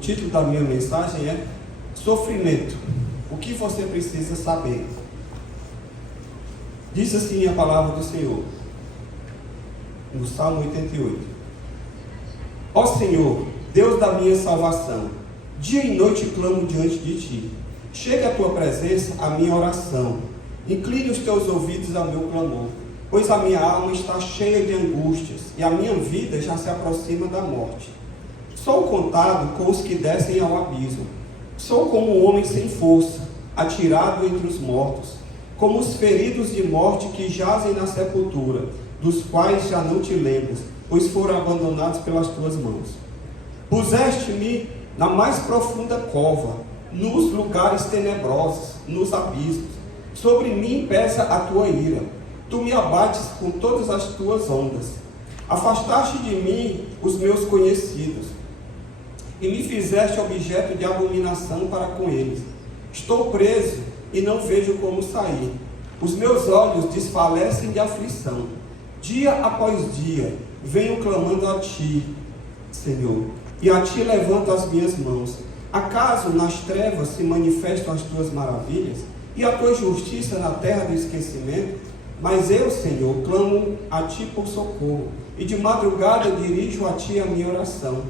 título da minha mensagem é Sofrimento. O que você precisa saber? Diz assim a palavra do Senhor, no Salmo 88. Ó Senhor, Deus da minha salvação, dia e noite clamo diante de Ti. Chega à Tua presença a minha oração. Incline os Teus ouvidos ao meu clamor, pois a minha alma está cheia de angústias e a minha vida já se aproxima da morte. Sou contado com os que descem ao abismo. Sou como um homem sem força, atirado entre os mortos, como os feridos de morte que jazem na sepultura, dos quais já não te lembras, pois foram abandonados pelas tuas mãos. Puseste-me na mais profunda cova, nos lugares tenebrosos, nos abismos. Sobre mim pesa a tua ira. Tu me abates com todas as tuas ondas. Afastaste de mim os meus conhecidos e me fizeste objeto de abominação para com eles. Estou preso e não vejo como sair. Os meus olhos desfalecem de aflição. Dia após dia venho clamando a Ti, Senhor, e a Ti levanto as minhas mãos. Acaso nas trevas se manifestam as Tuas maravilhas e a Tua justiça na terra do esquecimento? Mas eu, Senhor, clamo a Ti por socorro, e de madrugada dirijo a Ti a minha oração.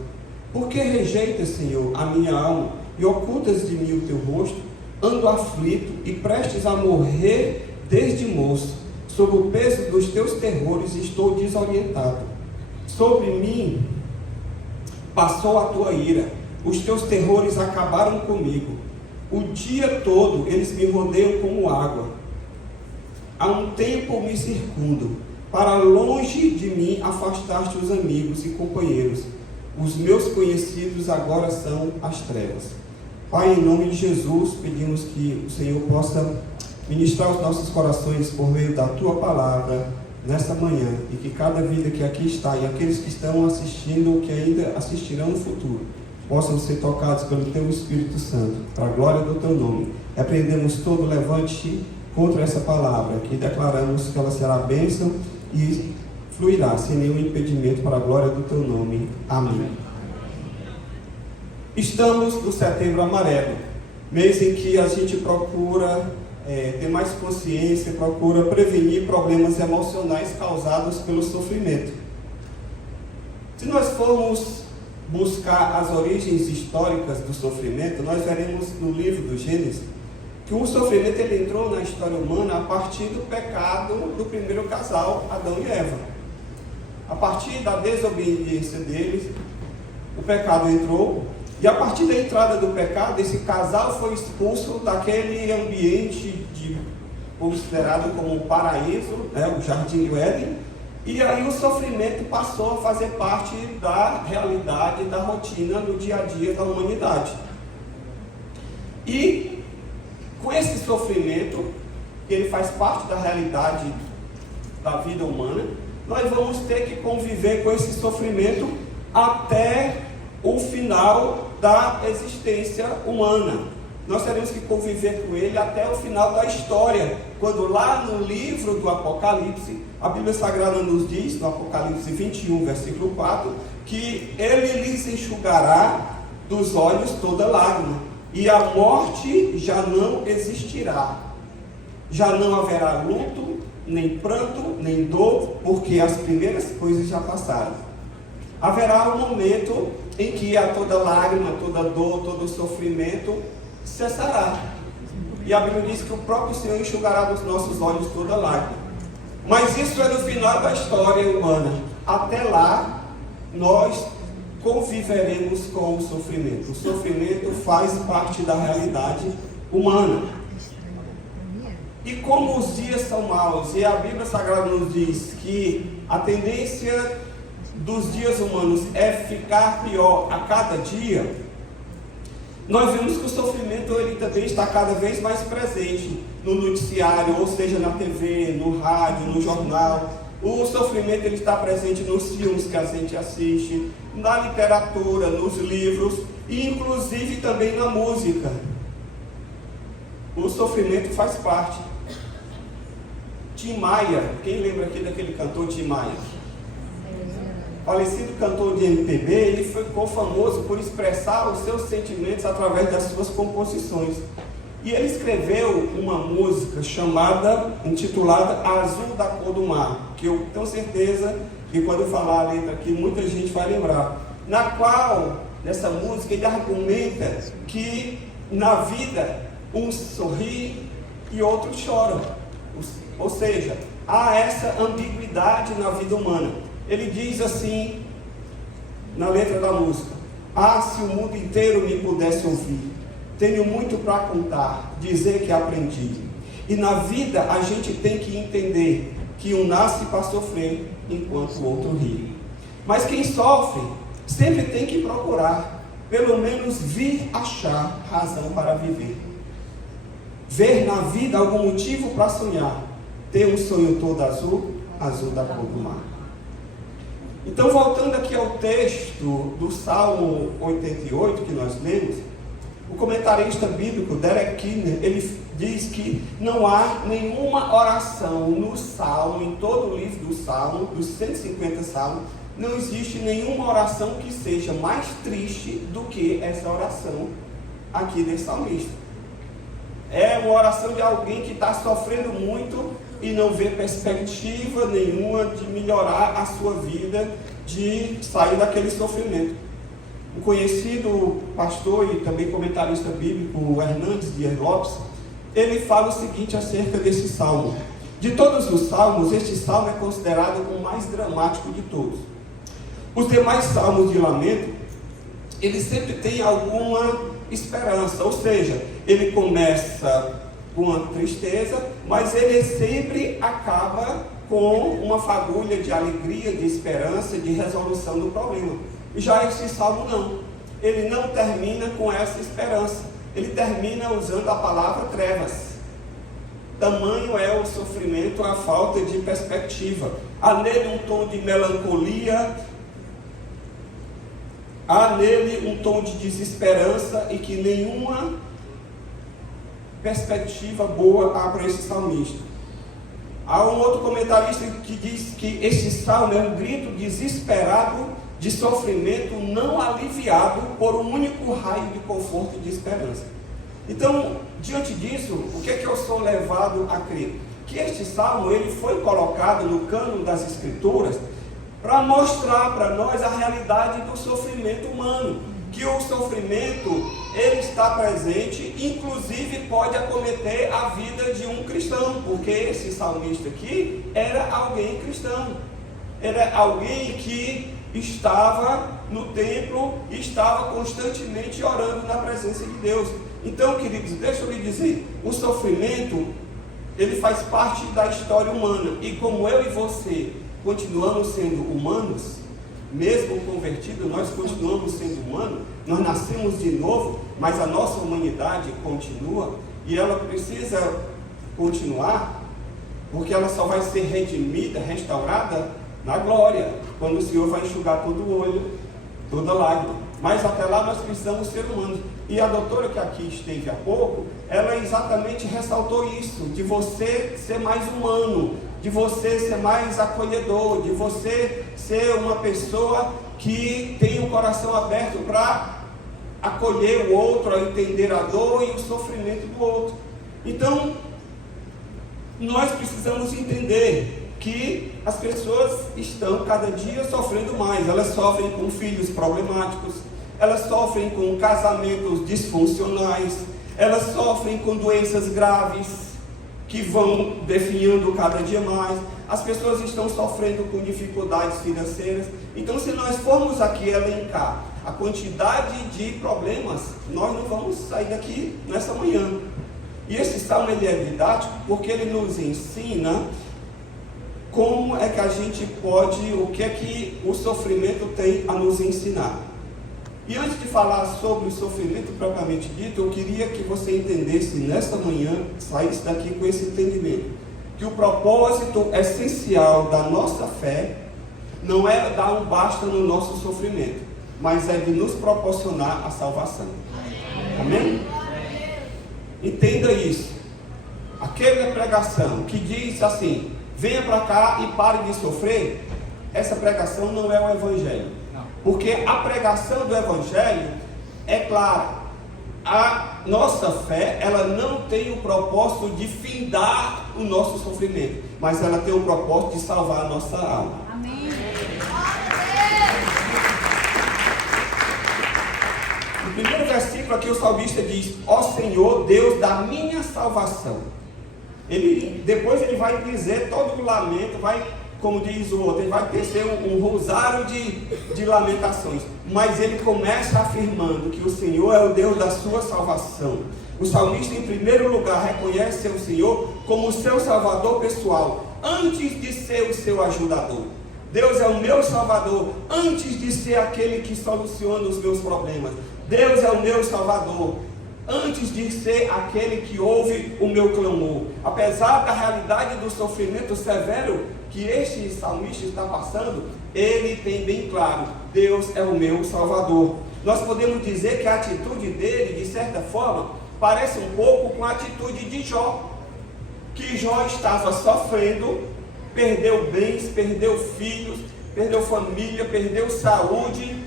Por que rejeitas, Senhor, a minha alma e ocultas de mim o Teu rosto? Ando aflito e prestes a morrer desde moço. Sob o peso dos Teus terrores estou desorientado. Sobre mim passou a Tua ira. Os Teus terrores acabaram comigo. O dia todo eles me rodeiam como água. Há um tempo me circundam. Para longe de mim afastaste os amigos e companheiros. Os meus conhecidos agora são as trevas. Pai, em nome de Jesus, pedimos que o Senhor possa ministrar os nossos corações por meio da Tua palavra nesta manhã, e que cada vida que aqui está, e aqueles que estão assistindo ou que ainda assistirão no futuro, possam ser tocados pelo Teu Espírito Santo, para a glória do Teu nome. Repreendemos todo levante contra essa palavra, que declaramos que ela será bênção e fluirá sem nenhum impedimento para a glória do Teu nome. Amém. Estamos no Setembro Amarelo, mês em que a gente procura ter mais consciência, procura prevenir problemas emocionais causados pelo sofrimento. Se nós formos buscar as origens históricas do sofrimento, nós veremos no livro do Gênesis que o sofrimento ele entrou na história humana a partir do pecado do primeiro casal, Adão e Eva. A partir da desobediência deles, o pecado entrou, e a partir da entrada do pecado, esse casal foi expulso daquele ambiente considerado como um paraíso, o Jardim do Éden, e aí o sofrimento passou a fazer parte da realidade, da rotina, do dia a dia da humanidade. E com esse sofrimento, que ele faz parte da realidade da vida humana, nós vamos ter que conviver com esse sofrimento até o final da existência humana. Nós teremos que conviver com ele até o final da história, quando lá no livro do Apocalipse, a Bíblia Sagrada nos diz, no Apocalipse 21, versículo 4, que ele lhes enxugará dos olhos toda lágrima, e a morte já não existirá. Já não haverá luto, nem pranto, nem dor, porque as primeiras coisas já passaram. Haverá um momento em que a toda lágrima, toda dor, todo sofrimento cessará. E a Bíblia diz que o próprio Senhor enxugará dos nossos olhos toda lágrima. Mas isso é no final da história humana. Até lá, nós conviveremos com o sofrimento. O sofrimento faz parte da realidade humana. E como os dias são maus, e a Bíblia Sagrada nos diz que a tendência dos dias humanos é ficar pior a cada dia, nós vemos que o sofrimento ele também está cada vez mais presente no noticiário, ou seja, na TV, no rádio, no jornal. O sofrimento ele está presente nos filmes que a gente assiste, na literatura, nos livros e inclusive também na música. O sofrimento faz parte. Tim Maia, quem lembra aqui daquele cantor Tim Maia? falecido cantor de MPB, ele ficou famoso por expressar os seus sentimentos através das suas composições. E ele escreveu uma música intitulada Azul da Cor do Mar, que eu tenho certeza que quando eu falar a letra aqui, muita gente vai lembrar. Na qual, nessa música, ele argumenta que na vida, uns sorri e outros choram. Ou seja, há essa ambiguidade na vida humana. Ele diz assim, na letra da música: ah, se o mundo inteiro me pudesse ouvir, tenho muito para contar, dizer que aprendi. E na vida a gente tem que entender que um nasce para sofrer, enquanto o outro ri. Mas quem sofre, sempre tem que procurar, pelo menos vir achar razão para viver. Ver na vida algum motivo para sonhar, ter um sonho todo azul, azul da cor do mar. Então, voltando aqui ao texto do Salmo 88 que nós lemos, o comentarista bíblico Derek Kidner, ele diz que não há nenhuma oração no Salmo, em todo o livro do Salmo, dos 150 Salmos, não existe nenhuma oração que seja mais triste do que essa oração aqui desse salmista. É uma oração de alguém que está sofrendo muito e não vê perspectiva nenhuma de melhorar a sua vida, de sair daquele sofrimento. Um conhecido pastor e também comentarista bíblico, Hernandes Dias Lopes, ele fala o seguinte acerca desse salmo: de todos os salmos, este salmo é considerado o mais dramático de todos. Os demais salmos de lamento, ele sempre tem alguma esperança, ou seja, ele começa com uma tristeza, mas ele sempre acaba com uma fagulha de alegria, de esperança, de resolução do problema. Já esse salmo não, ele não termina com essa esperança, ele termina usando a palavra trevas. Tamanho é o sofrimento, a falta de perspectiva. Há nele um tom de melancolia, há nele um tom de desesperança e que nenhuma perspectiva boa há para esse salmista. Há um outro comentarista que diz que este salmo é um grito desesperado de sofrimento não aliviado por um único raio de conforto e de esperança. Então, diante disso, o que é que eu sou levado a crer? Que este salmo ele foi colocado no cânon das Escrituras para mostrar para nós a realidade do sofrimento humano, que o sofrimento ele está presente, inclusive pode acometer a vida de um cristão, porque esse salmista aqui era alguém cristão, era alguém que estava no templo e estava constantemente orando na presença de Deus. Então, queridos, deixa eu lhe dizer, o sofrimento ele faz parte da história humana, e como eu e você continuamos sendo humanos, mesmo convertidos, nós continuamos sendo humanos, nós nascemos de novo, mas a nossa humanidade continua, e ela precisa continuar, porque ela só vai ser redimida, restaurada na glória, quando o Senhor vai enxugar todo o olho, toda lágrima. Mas até lá nós precisamos ser humanos. E a doutora que aqui esteve há pouco, ela exatamente ressaltou isso, de você ser mais humano, de você ser mais acolhedor, de você ser uma pessoa que tem o coração aberto para acolher o outro, a entender a dor e o sofrimento do outro. Então, nós precisamos entender que as pessoas estão cada dia sofrendo mais. Elas sofrem com filhos problemáticos, elas sofrem com casamentos disfuncionais, elas sofrem com doenças graves que vão definhando cada dia mais. As pessoas estão sofrendo com dificuldades financeiras. Então, se nós formos aqui elencar a quantidade de problemas, nós não vamos sair daqui nessa manhã. E esse salmo ele é didático porque ele nos ensina como é que a gente pode, o que é que o sofrimento tem a nos ensinar. E antes de falar sobre o sofrimento propriamente dito, eu queria que você entendesse nesta manhã, saísse daqui com esse entendimento, que o propósito essencial da nossa fé não é dar um basta no nosso sofrimento, mas é de nos proporcionar a salvação. Amém? Entenda isso. Aquela pregação que diz assim: venha para cá e pare de sofrer, essa pregação não é o Evangelho. Porque a pregação do Evangelho é clara. A nossa fé, ela não tem o propósito de findar o nosso sofrimento, mas ela tem o propósito de salvar a nossa alma. Amém. No primeiro versículo aqui o salmista diz: ó Senhor, Deus da minha salvação. Depois ele vai dizer todo o lamento, como diz o outro, ele vai tecer um rosário de lamentações. Mas ele começa afirmando que o Senhor é o Deus da sua salvação. O salmista, em primeiro lugar, reconhece o Senhor como o seu salvador pessoal, antes de ser o seu ajudador. Deus é o meu salvador, antes de ser aquele que soluciona os meus problemas. Deus é o meu salvador, antes de ser aquele que ouve o meu clamor. Apesar da realidade do sofrimento severo que este salmista está passando, ele tem bem claro: Deus é o meu salvador. Nós podemos dizer que a atitude dele, de certa forma, parece um pouco com a atitude de Jó, que Jó estava sofrendo, perdeu bens, perdeu filhos, perdeu família, perdeu saúde.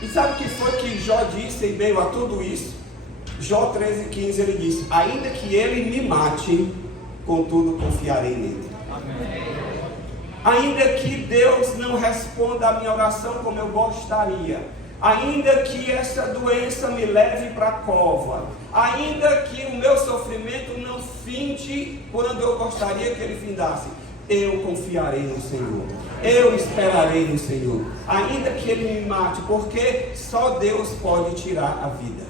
E sabe o que foi que Jó disse em meio a tudo isso? Jó 13,15, ele disse: ainda que ele me mate, contudo confiarei nele. Amém. Ainda que Deus não responda a minha oração como eu gostaria, ainda que essa doença me leve para a cova, ainda que o meu sofrimento não finde quando eu gostaria que ele findasse, eu confiarei no Senhor, eu esperarei no Senhor, ainda que ele me mate, porque só Deus pode tirar a vida.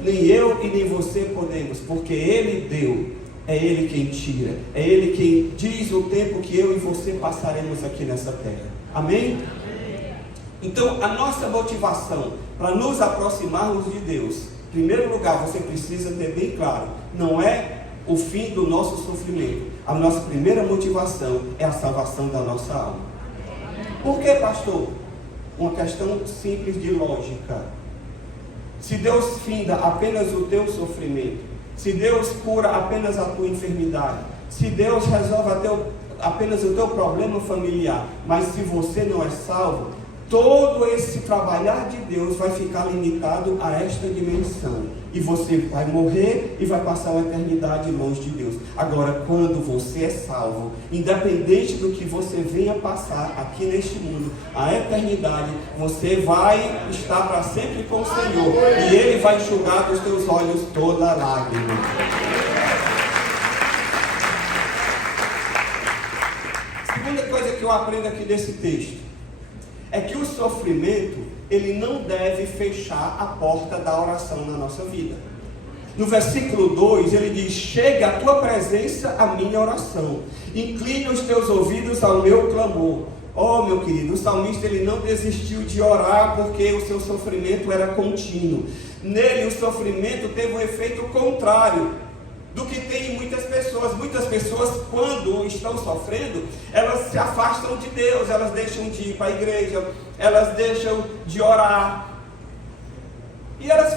Nem eu e nem você podemos, porque Ele deu, é Ele quem tira, é Ele quem diz o tempo que eu e você passaremos aqui nessa terra. Amém? Então, a nossa motivação para nos aproximarmos de Deus, em primeiro lugar, você precisa ter bem claro, não é o fim do nosso sofrimento. A nossa primeira motivação é a salvação da nossa alma. Por que, pastor? Uma questão simples de lógica. Se Deus finda apenas o teu sofrimento, se Deus cura apenas a tua enfermidade, se Deus resolve apenas o teu problema familiar, mas se você não é salvo, todo esse trabalhar de Deus vai ficar limitado a esta dimensão. E você vai morrer e vai passar uma eternidade longe de Deus. Agora, quando você é salvo, independente do que você venha passar aqui neste mundo, a eternidade, você vai estar para sempre com o Senhor. E Ele vai enxugar dos teus olhos toda lágrima. Segunda coisa que eu aprendo aqui desse texto é que o sofrimento, ele não deve fechar a porta da oração na nossa vida. No versículo 2, ele diz: chega à tua presença a minha oração, incline os teus ouvidos ao meu clamor. Oh, meu querido, o salmista, ele não desistiu de orar porque o seu sofrimento era contínuo. Nele, o sofrimento teve um efeito contrário do que tem em muitas pessoas. Muitas pessoas, quando estão sofrendo, elas se afastam de Deus, elas deixam de ir para a igreja, elas deixam de orar, e elas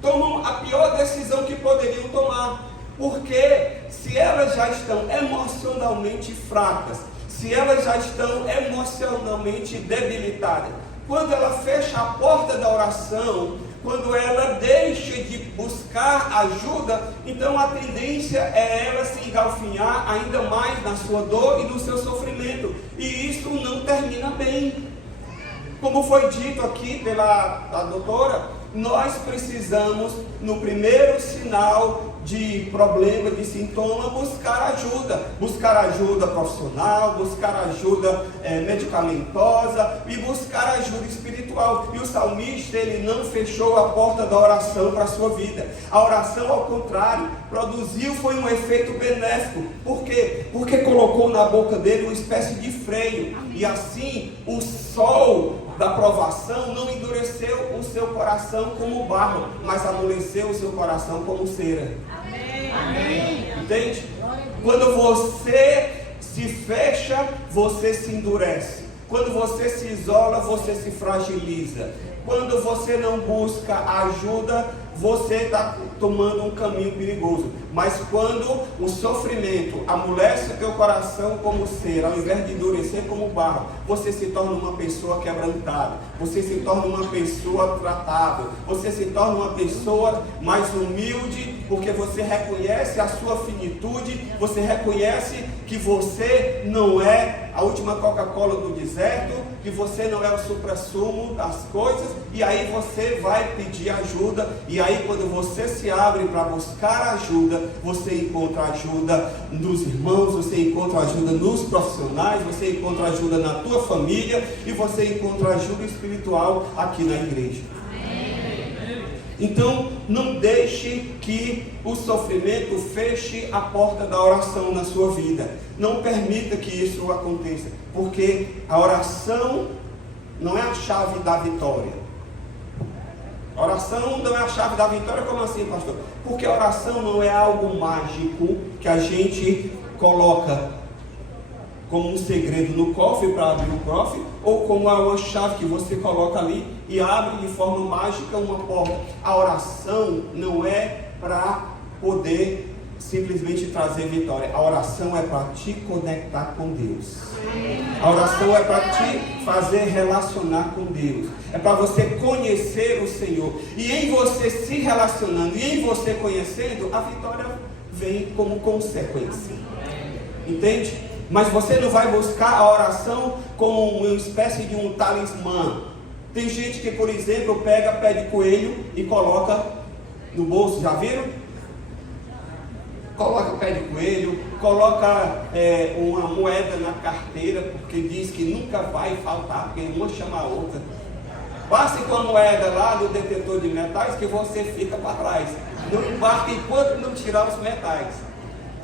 tomam a pior decisão que poderiam tomar, porque se elas já estão emocionalmente fracas, se elas já estão emocionalmente debilitadas, quando ela fecha a porta da oração, quando ela deixa de buscar ajuda, então a tendência é ela se engalfinhar ainda mais na sua dor e no seu sofrimento, e isso não termina bem. Como foi dito aqui pela doutora, nós precisamos, no primeiro sinal de problema, de sintoma, buscar ajuda profissional, buscar ajuda medicamentosa e buscar ajuda espiritual. E o salmista, ele não fechou a porta da oração para a sua vida. A oração, ao contrário, foi um efeito benéfico. Por quê? Porque colocou na boca dele uma espécie de freio, e assim o sol da provação não endureceu o seu coração como barro, mas amoleceu o seu coração como cera. Amém. Entende? Quando você se fecha, você se endurece. Quando você se isola, você se fragiliza. Quando você não busca ajuda, você está tomando um caminho perigoso. Mas quando o sofrimento amolece o teu coração como cera, ao invés de endurecer como barro, você se torna uma pessoa quebrantada, você se torna uma pessoa tratável, você se torna uma pessoa mais humilde, porque você reconhece a sua finitude, você reconhece que você não é a última Coca-Cola do deserto, que você não é o supra-sumo das coisas, e aí você vai pedir ajuda, e aí quando você se abre para buscar ajuda, você encontra ajuda nos irmãos, você encontra ajuda nos profissionais, você encontra ajuda na tua família, e você encontra ajuda espiritual aqui na igreja. Então, não deixe que o sofrimento feche a porta da oração na sua vida. Não permita que isso aconteça, porque a oração não é a chave da vitória. A oração não é a chave da vitória. Como assim, pastor? Porque a oração não é algo mágico que a gente coloca como um segredo no cofre para abrir o cofre, ou como uma chave que você coloca ali e abre de forma mágica uma porta. A oração não é para poder simplesmente trazer vitória. A oração é para te conectar com Deus. A oração é para te fazer relacionar com Deus. É para você conhecer o Senhor. E em você se relacionando, e em você conhecendo, a vitória vem como consequência. Entende? Mas você não vai buscar a oração como uma espécie de um talismã. Tem gente que, por exemplo, pega pé de coelho e coloca no bolso, já viram? Coloca pé de coelho, coloca uma moeda na carteira, porque diz que nunca vai faltar, porque uma chama a outra. Passe com a moeda lá do detetor de metais que você fica para trás. Não embarque enquanto não tirar os metais.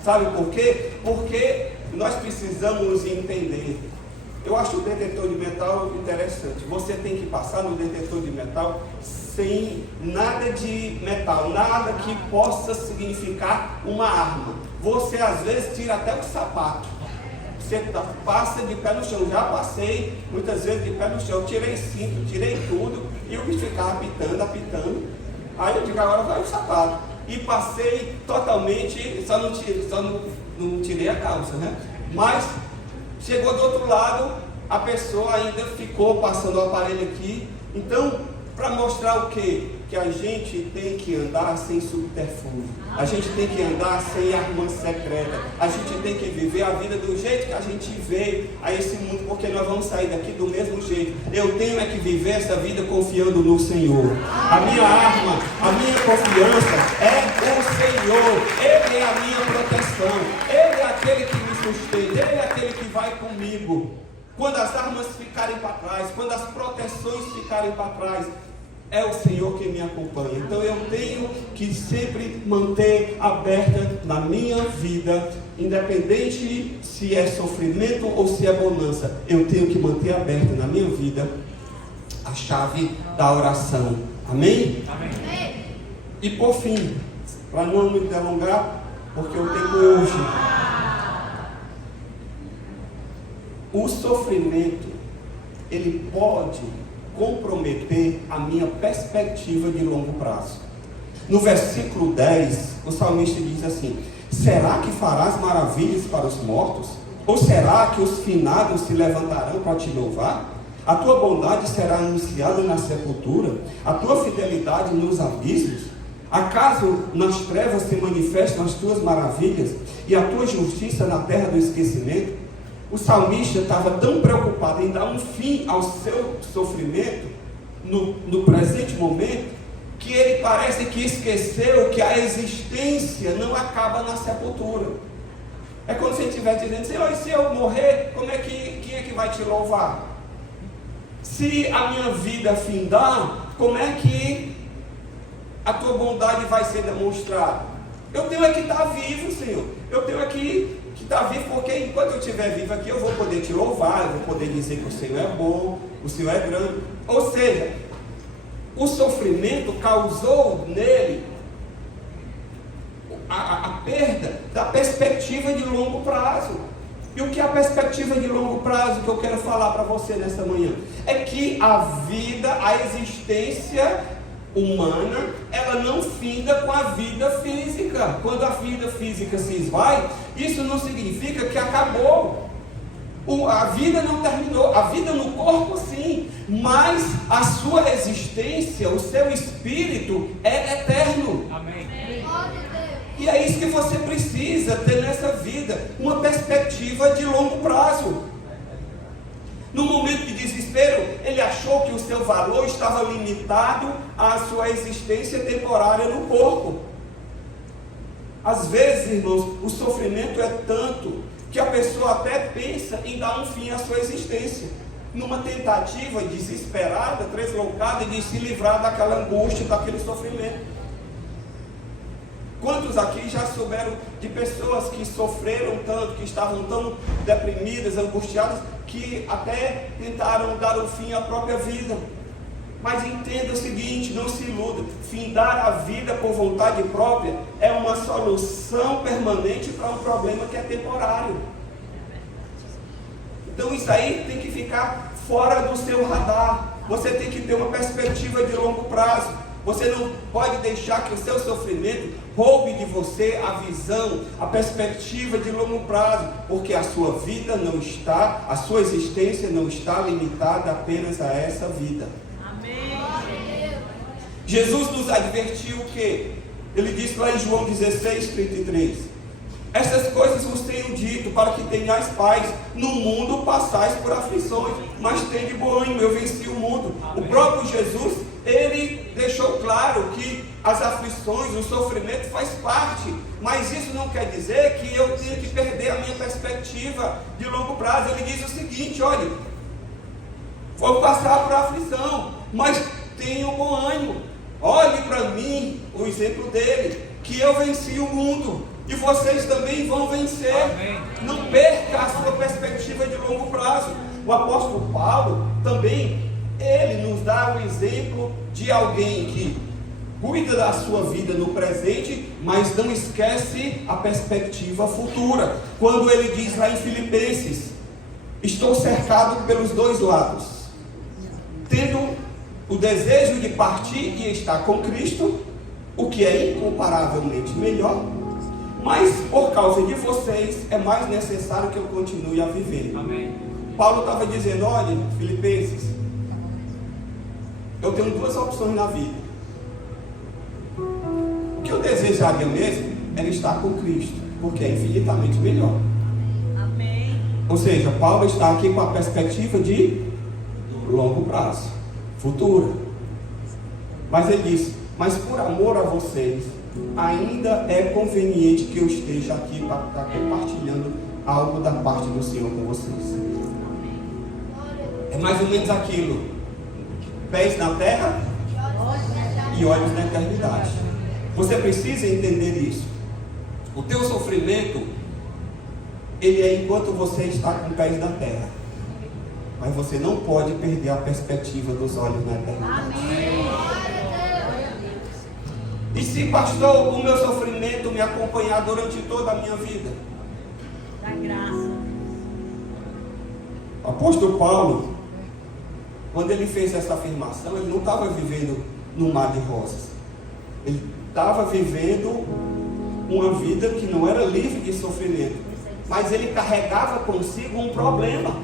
Sabe por quê? Porque nós precisamos entender. Eu acho o detetor de metal interessante. Você tem que passar no detetor de metal sem nada de metal, nada que possa significar uma arma. Você às vezes tira até o sapato. Você passa de pé no chão. Já passei muitas vezes de pé no chão. Tirei cinto, tirei tudo. E o bicho ficava apitando. Aí eu digo, agora vai o sapato. E passei totalmente, só não tirei a calça, né? Mas chegou do outro lado, a pessoa ainda ficou passando o aparelho aqui. Então, para mostrar o quê? Que a gente tem que andar sem subterfúgio. A gente tem que andar sem arma secreta. A gente tem que viver a vida do jeito que a gente veio a esse mundo, porque nós vamos sair daqui do mesmo jeito. Eu tenho que viver essa vida confiando no Senhor. A minha arma, a minha confiança é o Senhor. Ele é a minha proteção. Ele é aquele que me sustenta. Ele é aquele que vai comigo. Quando as armas ficarem para trás, quando as proteções ficarem para trás, é o Senhor que me acompanha. Então eu tenho que sempre manter aberta na minha vida, independente se é sofrimento ou se é bonança, eu tenho que manter aberta na minha vida a chave da oração. Amém? Amém. E por fim, para não me delongar, porque o tempo hoje, o sofrimento, ele pode comprometer a minha perspectiva de longo prazo. No versículo 10, o salmista diz assim: será que farás maravilhas para os mortos? Ou será que os finados se levantarão para te louvar? A tua bondade será anunciada na sepultura, a tua fidelidade nos abismos. Acaso nas trevas se manifestam as tuas maravilhas e a tua justiça na terra do esquecimento? O salmista estava tão preocupado em dar um fim ao seu sofrimento no presente momento, que ele parece que esqueceu que a existência não acaba na sepultura. É como se ele estivesse dizendo: Senhor, e se eu morrer, quem é que vai te louvar? Se a minha vida findar, como é que a tua bondade vai ser demonstrada? Eu tenho que estar vivo, Senhor. Eu tenho que estar vivo, porque enquanto eu estiver vivo aqui, eu vou poder te louvar, eu vou poder dizer que o Senhor é bom, o Senhor é grande. Ou seja, o sofrimento causou nele a perda da perspectiva de longo prazo. E o que é a perspectiva de longo prazo que eu quero falar para você nessa manhã? É que a vida, a existência humana, ela não finda com a vida física. Quando a vida física se esvai, isso não significa que acabou. A vida não terminou. A vida no corpo sim, mas a sua existência, o seu espírito é eterno. Amém. E é isso que você precisa ter nessa vida, uma perspectiva de longo prazo. No momento de desespero, ele achou que o seu valor estava limitado à sua existência temporária no corpo. Às vezes, irmãos, o sofrimento é tanto que a pessoa até pensa em dar um fim à sua existência, numa tentativa desesperada, deslocada de se livrar daquela angústia, daquele sofrimento. Quantos aqui já souberam de pessoas que sofreram tanto, que estavam tão deprimidas, angustiadas, que até tentaram dar o fim à própria vida? Mas entenda o seguinte, não se iluda, findar a vida por vontade própria é uma solução permanente para um problema que é temporário. Então isso aí tem que ficar fora do seu radar. Você tem que ter uma perspectiva de longo prazo. Você não pode deixar que o seu sofrimento roube de você a visão, a perspectiva de longo prazo, porque a sua vida não está, a sua existência não está limitada apenas a essa vida. Amém. Jesus nos advertiu o quê? Ele disse lá em João 16:33: essas coisas vos tenho dito, para que tenhais paz. No mundo passais por aflições, mas tende bom ânimo, eu venci o mundo. Amém. O próprio Jesus, ele deixou claro que as aflições, o sofrimento faz parte, mas isso não quer dizer que eu tenho que perder a minha perspectiva de longo prazo. Ele diz o seguinte: olha, vou passar por aflição, mas tenho bom ânimo. Olhe para mim, o exemplo dele, que eu venci o mundo. E vocês também vão vencer. Amém. Não perca a sua perspectiva de longo prazo. O apóstolo Paulo também, ele nos dá o exemplo de alguém que cuida da sua vida no presente, mas não esquece a perspectiva futura. Quando ele diz lá em Filipenses: estou cercado pelos dois lados, tendo o desejo de partir e estar com Cristo, o que é incomparavelmente melhor, mas por causa de vocês é mais necessário que eu continue a viver. Amém. Paulo estava dizendo: olha, Filipenses, eu tenho duas opções na vida. O que eu desejaria mesmo era estar com Cristo, porque é infinitamente melhor. Amém. Ou seja, Paulo está aqui com a perspectiva de longo prazo, futura. Mas ele diz: mas por amor a vocês, ainda é conveniente que eu esteja aqui para estar compartilhando algo da parte do Senhor com vocês. É mais ou menos aquilo: pés na terra e olhos na eternidade. Você precisa entender isso. O teu sofrimento, ele é enquanto você está com pés na terra, mas você não pode perder a perspectiva dos olhos na eternidade. Amém. E se, pastor, o meu sofrimento me acompanhar durante toda a minha vida? Da graça. O apóstolo Paulo, quando ele fez essa afirmação, ele não estava vivendo num mar de rosas. Ele estava vivendo uma vida que não era livre de sofrimento, mas ele carregava consigo um problema,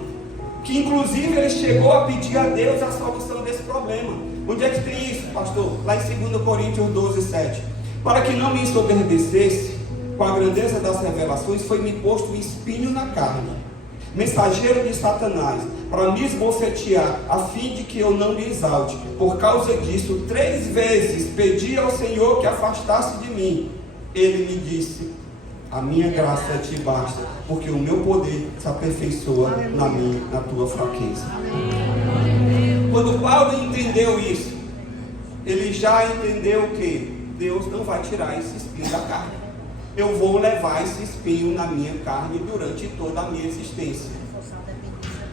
que inclusive ele chegou a pedir a Deus a solução desse problema. Onde é que tem isso, pastor? Lá em 2 Coríntios 12:7. Para que não me ensoberbecesse com a grandeza das revelações, foi-me posto um espinho na carne, mensageiro de Satanás, para me esbofetear, a fim de que eu não me exalte. Por causa disso, 3 vezes pedi ao Senhor que afastasse de mim. Ele me disse: a minha graça te basta, porque o meu poder se aperfeiçoa na tua fraqueza. Quando Paulo entendeu isso, ele já entendeu que Deus não vai tirar esse espinho da carne. Eu vou levar esse espinho na minha carne durante toda a minha existência.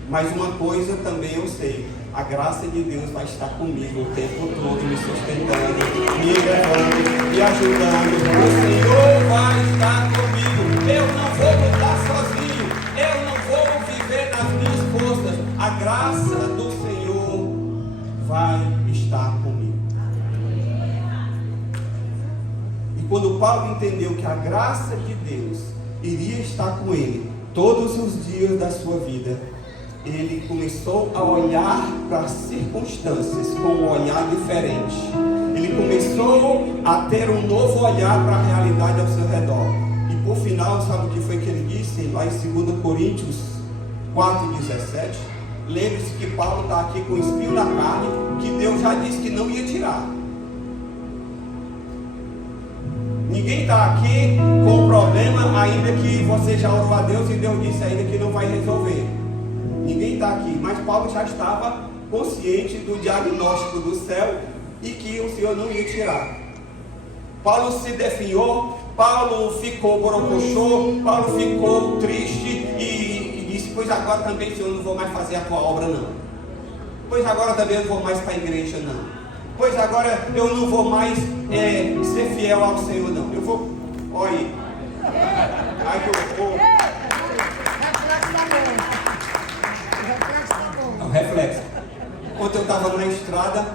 Mas uma coisa também eu sei: a graça de Deus vai estar comigo o tempo todo, me sustentando, me levando, me ajudando. O Senhor vai estar comigo. Eu não vou lutar sozinho. Eu não vou viver nas minhas forças. A graça do Senhor vai estar comigo. quando Paulo entendeu que a graça de Deus iria estar com ele todos os dias da sua vida, ele começou a olhar para as circunstâncias com um olhar diferente. Ele começou a ter um novo olhar para a realidade ao seu redor. E por final, sabe o que foi que ele disse? Lá em 2 Coríntios 4,17. Lembre-se que Paulo está aqui com espinho na carne, que Deus já disse que não ia tirar. Ninguém está aqui com um problema ainda que você já orou a Deus e Deus disse ainda que não vai resolver. Ninguém está aqui, mas Paulo já estava consciente do diagnóstico do céu e que o Senhor não ia tirar. Paulo se definhou, Paulo ficou borocochô, Paulo ficou triste e disse: pois agora também, Senhor, não vou mais fazer a tua obra não. Pois agora também eu não vou mais para a igreja não. Pois agora eu não vou mais ser fiel ao Senhor não. Eu vou, olha aí. Ai que eu vou. Reflexo. Ontem eu estava na estrada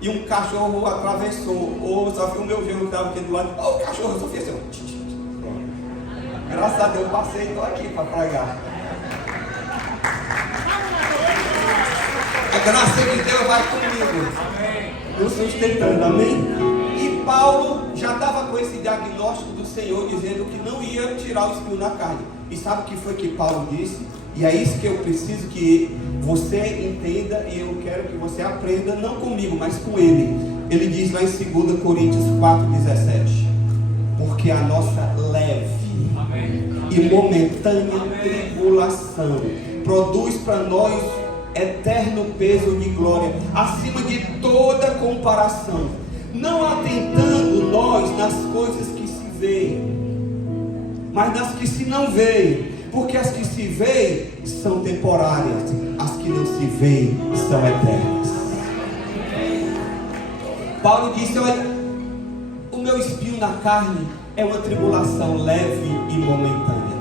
e um cachorro atravessou. Ou só foi o meu genro que estava aqui do lado. O cachorro só fez assim. Graças a Deus passei e estou aqui para pregar. A graça de Deus vai comigo. Eu sustentando, amém? E Paulo já estava com esse diagnóstico do Senhor, dizendo que não ia tirar o espinho na carne. E sabe o que foi que Paulo disse? E é isso que eu preciso que você entenda, e eu quero que você aprenda, não comigo, mas com ele. Ele diz lá em 2 Coríntios 4,17: porque a nossa leve e momentânea tribulação produz para nós eterno peso de glória, acima de toda comparação, não atentando nós nas coisas que se veem, mas nas que se não veem, porque as que se veem são temporárias, as que não se veem são eternas. Paulo disse: olha, o meu espinho na carne é uma tribulação leve e momentânea.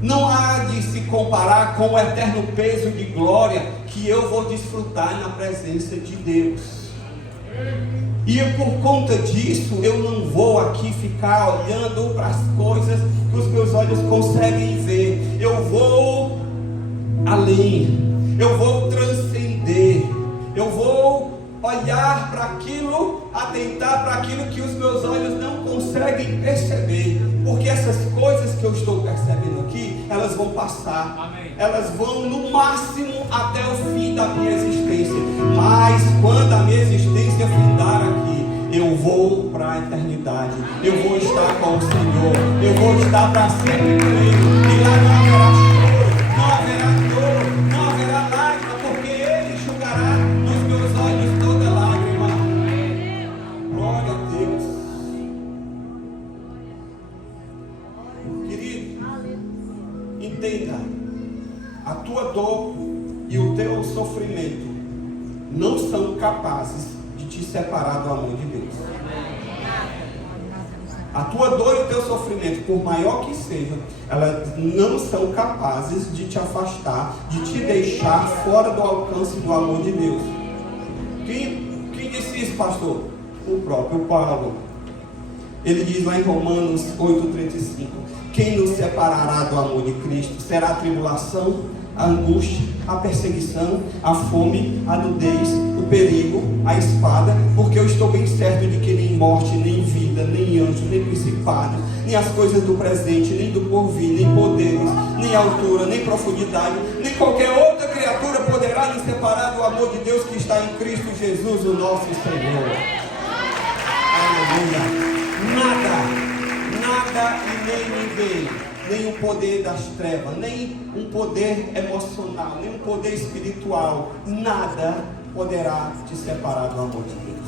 Não há de se comparar com o eterno peso de glória que eu vou desfrutar na presença de Deus. E por conta disso, eu não vou aqui ficar olhando para as coisas que os meus olhos conseguem ver. Eu vou além, eu vou transcender, eu vou olhar para aquilo, atentar para aquilo que os meus olhos não conseguem perceber. Porque essas coisas que eu estou percebendo aqui, elas vão passar. Amém. Elas vão no máximo até o fim da minha existência. Mas quando a minha existência findar aqui, eu vou para a eternidade. Eu vou estar com o Senhor. Eu vou estar para sempre com Ele. E lá não haverá choro, não haverá dor, não haverá lágrima, porque Ele enxugará nos meus olhos toda lágrima. Glória a Deus. Querido, entenda, a tua dor e o teu sofrimento não são capazes de te separar do amor de Deus. A tua dor e o teu sofrimento, por maior que seja, elas não são capazes de te afastar, de te deixar fora do alcance do amor de Deus. Quem disse isso, pastor? O próprio Paulo. Ele diz lá em Romanos 8,35: quem nos separará do amor de Cristo? Será a tribulação, a angústia, a perseguição, a fome, a nudez, o perigo, a espada? Porque eu estou bem certo de que nem morte, nem vida, nem anjo, nem principado, nem as coisas do presente, nem do porvir, nem poderes, nem altura, nem profundidade, nem qualquer outra criatura poderá nos separar do amor de Deus que está em Cristo Jesus, o nosso Senhor. Aleluia. Nada e nem ninguém, nem o poder das trevas, nem um poder emocional, nem um poder espiritual, nada poderá te separar do amor de Deus.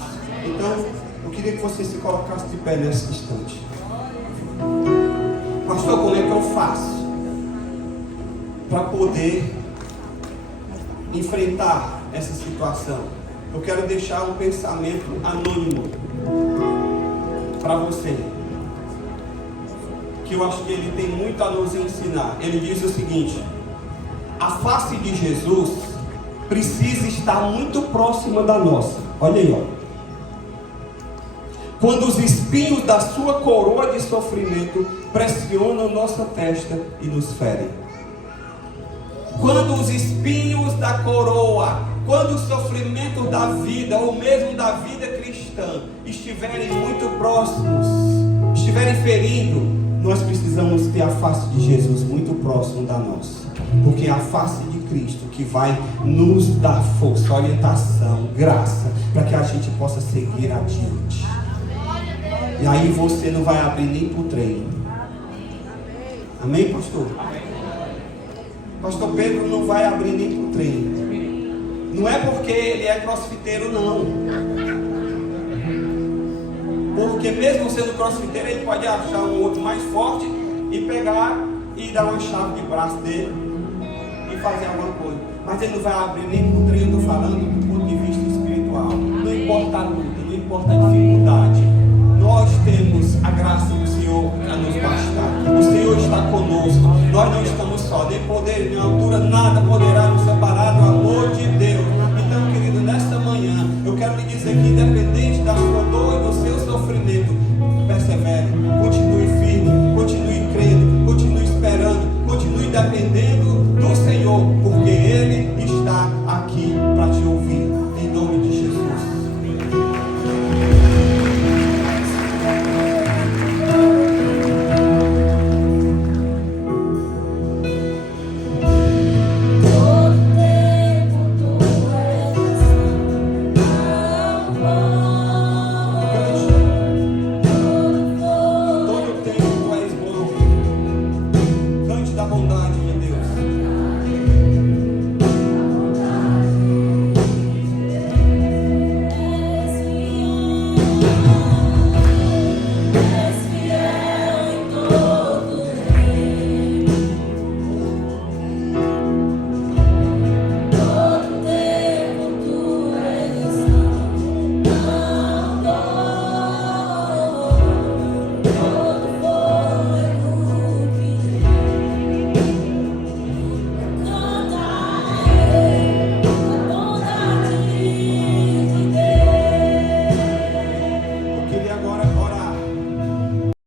Então, eu queria que você se colocasse de pé nesse instante. Pastor, como é que eu faço para poder enfrentar essa situação? Eu quero deixar um pensamento anônimo para você, que eu acho que ele tem muito a nos ensinar. Ele diz o seguinte: a face de Jesus precisa estar muito próxima da nossa. Olha aí, ó. Quando os espinhos da sua coroa de sofrimento pressionam nossa testa e nos ferem. Quando os espinhos da coroa, quando os sofrimentos da vida, ou mesmo da vida cristã, estiverem muito próximos, estiverem ferindo, nós precisamos ter a face de Jesus muito próximo da nossa. Porque é a face de Cristo que vai nos dar força, orientação, graça, para que a gente possa seguir adiante. E aí você não vai abrir nem para o treino. Amém, pastor? Pastor Pedro não vai abrir nem para o treino. Não é porque ele é crossfiteiro, não. Porque mesmo sendo crossfiteiro, ele pode achar um outro mais forte e pegar e dar uma chave de braço dele e fazer alguma coisa. Mas ele não vai abrir nem para o treino, eu estou falando do ponto de vista espiritual. Não importa a luta, não importa a dificuldade. Nós temos a graça do Senhor para nos bastar. O Senhor está conosco. Nós não estamos só. Nem poder, nem altura, nada poderá